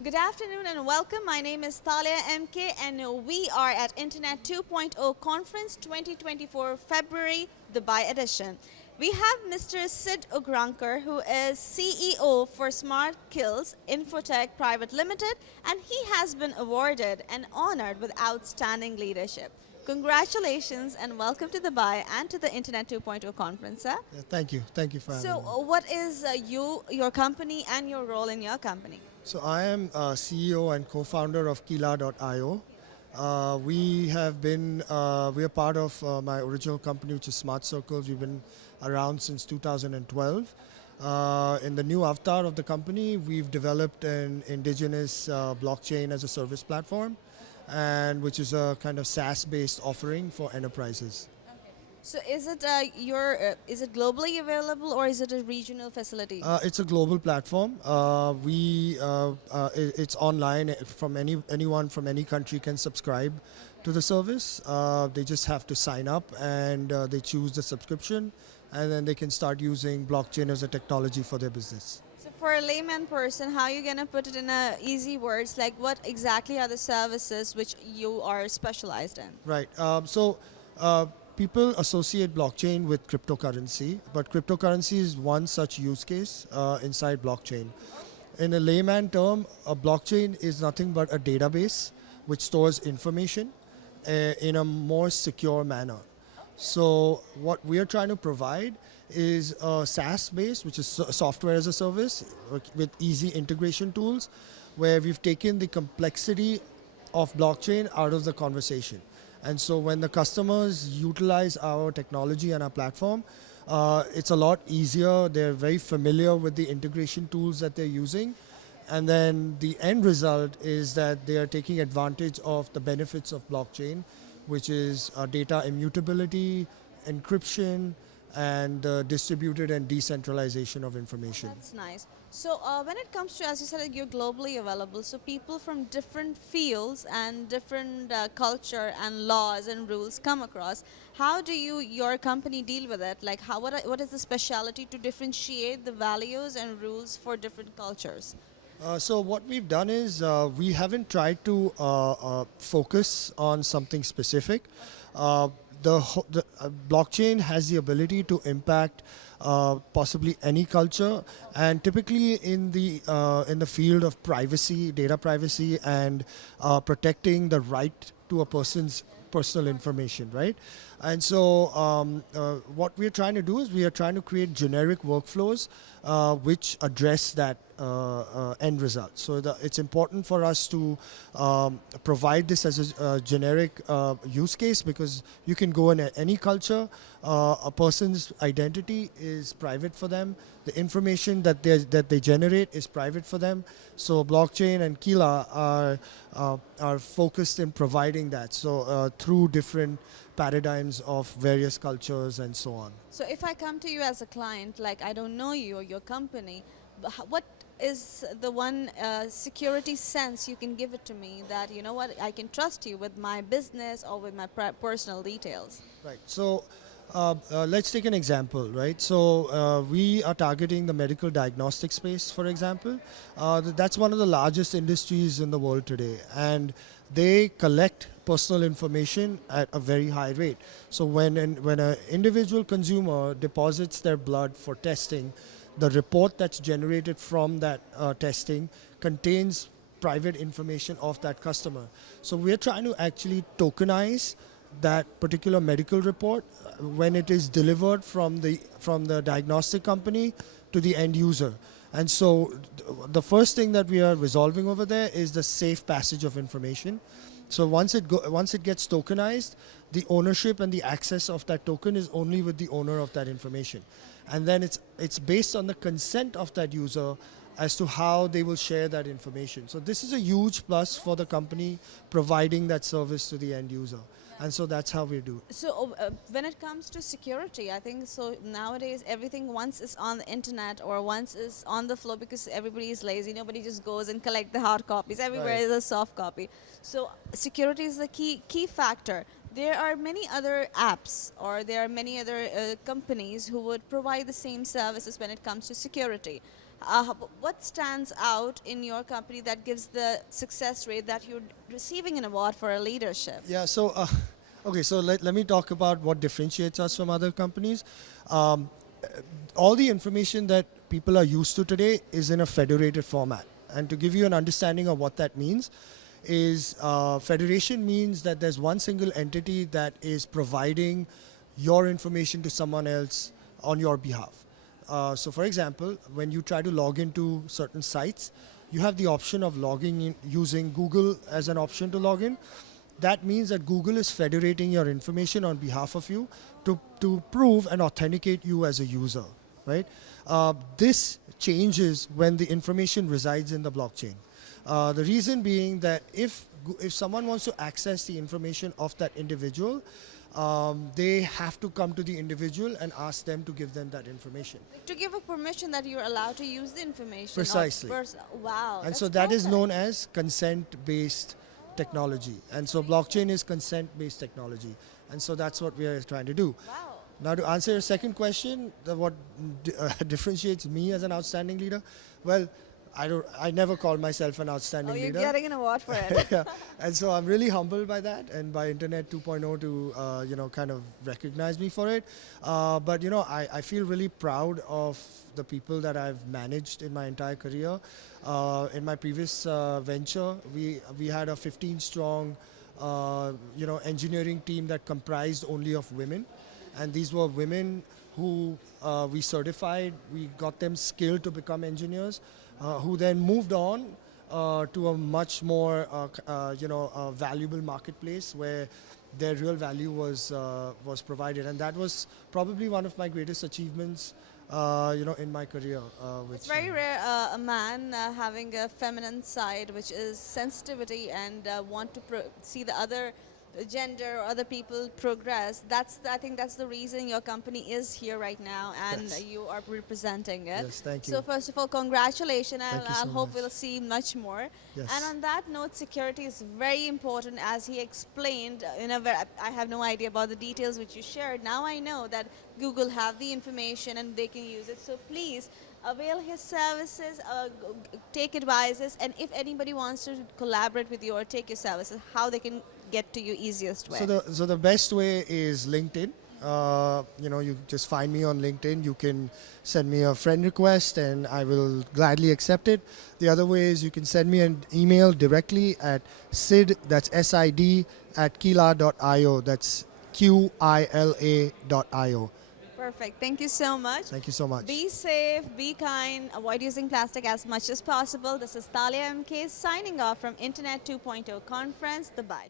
Good afternoon and welcome. My name is Thalia MK and we are at Internet 2.0 Conference 2024 February Dubai edition. We have Mr. Sid Ugrankar, who is CEO for SmartCirqls Infotech Pvt Limited, and he has been awarded and honored with outstanding leadership. Congratulations and welcome to Dubai and to the Internet 2.0 conference, sir. Yeah, thank you for having So, me. what is your company and your role in your company? So I am CEO and co-founder of Kila.io. We are part of my original company, which is SmartCirqls. We've been around since 2012. In the new avatar of the company, we've developed an indigenous blockchain as a service platform, and which is a kind of SaaS-based offering for enterprises. So is it globally available or is it a regional facility? It's a global platform. It's online. Anyone from any country can subscribe to the service. They just have to sign up and they choose the subscription, and then they can start using blockchain as a technology for their business. So for a layman person, how are you gonna put it in easy words? Like what exactly are the services which you are specialized in? Right. Uh, People associate blockchain with cryptocurrency, but cryptocurrency is one such use case inside blockchain. In a layman term, a blockchain is nothing but a database which stores information in a more secure manner. So what we are trying to provide is a SaaS base, which is software as a service with easy integration tools, where we've taken the complexity of blockchain out of the conversation. And so when the customers utilize our technology and our platform, it's a lot easier. They're very familiar with the integration tools that they're using. And then the end result is that they are taking advantage of the benefits of blockchain, which is data immutability, encryption, and distributed and decentralization of information. That's nice. So when it comes to, as you said, like, you're globally available, so people from different fields and different culture and laws and rules come across. How do your company deal with it? Like, what is the specialty to differentiate the values and rules for different cultures? So what we've done is we haven't tried to focus on something specific. Uh, the blockchain has the ability to impact possibly any culture, and typically in the field of privacy, data privacy, and protecting the right to a person's personal information, right? And so what we're trying to do is we are trying to create generic workflows which address that end result. So it's important for us to provide this as a generic use case, because you can go in any culture. A person's identity is private for them. The information that they generate is private for them. So blockchain and Kila are focused in providing that. So through different paradigms of various cultures and so on. So if I come to you as a client, like I don't know you or your company, what is the one security sense you can give it to me that, you know what, I can trust you with my business or with my personal details? Right. So let's take an example, right? So we are targeting the medical diagnostic space, for example. That's one of the largest industries in the world today, and they collect personal information at a very high rate. So when an individual consumer deposits their blood for testing, the report that's generated from that testing contains private information of that customer. So we're trying to actually tokenize that particular medical report when it is delivered from the diagnostic company to the end user. And so the first thing that we are resolving over there is the safe passage of information. So once it gets tokenized, the ownership and the access of that token is only with the owner of that information. And then it's based on the consent of that user as to how they will share that information. So this is a huge plus for the company providing that service to the end user. And so that's how we do. So when it comes to security, I think so nowadays everything once is on the internet or once is on the floor, because everybody is lazy. Nobody just goes and collect the hard copies. Everywhere Right. is a soft copy. So security is the key factor. There are many other apps or there are many other companies who would provide the same services when it comes to security. What stands out in your company that gives the success rate that you're receiving an award for a leadership? Yeah, so, okay, so let me talk about what differentiates us from other companies. Um, all the information that people are used to today is in a federated format. And to give you an understanding of what that means, is federation means that there's one single entity that is providing your information to someone else on your behalf. So for example, when you try to log into certain sites, you have the option of logging in using Google as an option to log in. That means that Google is federating your information on behalf of you to prove and authenticate you as a user, right? This changes when the information resides in the blockchain. The reason being that if someone wants to access the information of that individual, they have to come to the individual and ask them to give them that information. To give a permission that you're allowed to use the information. Precisely. Wow. And that's so that is perfect. known as consent-based technology. And so blockchain is consent-based technology. And so that's what we are trying to do. Wow. Now to answer your second question, what differentiates me as an outstanding leader? Well, I never call myself an outstanding Oh, you're leader. getting an award for it. Yeah. And so I'm really humbled by that, and by Internet 2.0 to kind of recognize me for it. But I feel really proud of the people that I've managed in my entire career. In my previous venture, we had a 15-strong engineering team that comprised only of women, and these were women who we certified. We got them skilled to become engineers, who then moved on to a much more valuable marketplace where their real value was provided, and that was probably one of my greatest achievements in my career. It's very rare a man having a feminine side, which is sensitivity and want to see the other gender or other people progress. I think that's the reason your company is here right now, and Yes. you are representing it. Yes, thank you. So first of all, congratulations, and Thank you so I'll hope much. we'll see much more. Yes. And on that note, security is very important, as he explained. I have no idea about the details which you shared. Now I know that Google have the information and they can use it. So please avail his services, take advices, and if anybody wants to collaborate with you or take your services, how they can get to you easiest way. So the best way is LinkedIn. You just find me on LinkedIn. You can send me a friend request and I will gladly accept it. The other way is you can send me an email directly at sid, that's SID, at Kila.io. That's QILA.io. Perfect. Thank you so much. Thank you so much. Be safe, be kind, avoid using plastic as much as possible. This is Thalia MK signing off from Internet 2.0 Conference, Dubai.